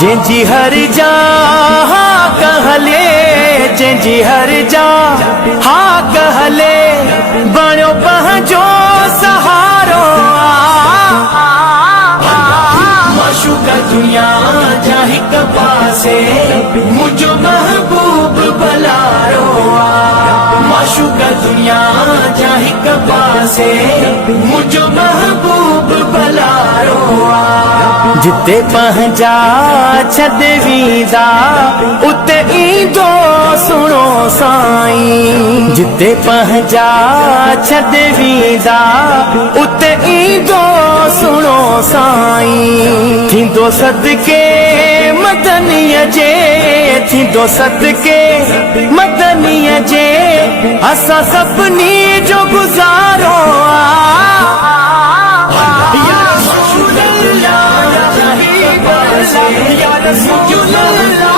जंजी हर जा कहले, जंजी हर जा हाँ कहले, बणो पंहिंजो सहारो माशूक दुनिया जा हिक पासे मुझो महबूब भलारो माशूक दुनिया जा हिक पासे मुझो महबूब भलारो जिते पंहिंजा छद वींदा उते ईंदो सुणो साईं, जिते पंहिंजा छद वींदा उते ईंदो सुणो साईं। थींदो सदके मदनीअ जे, थींदो सदके मदनीअ जे, असां सभिनी जो गुज़ारो या रसूल अल्लाह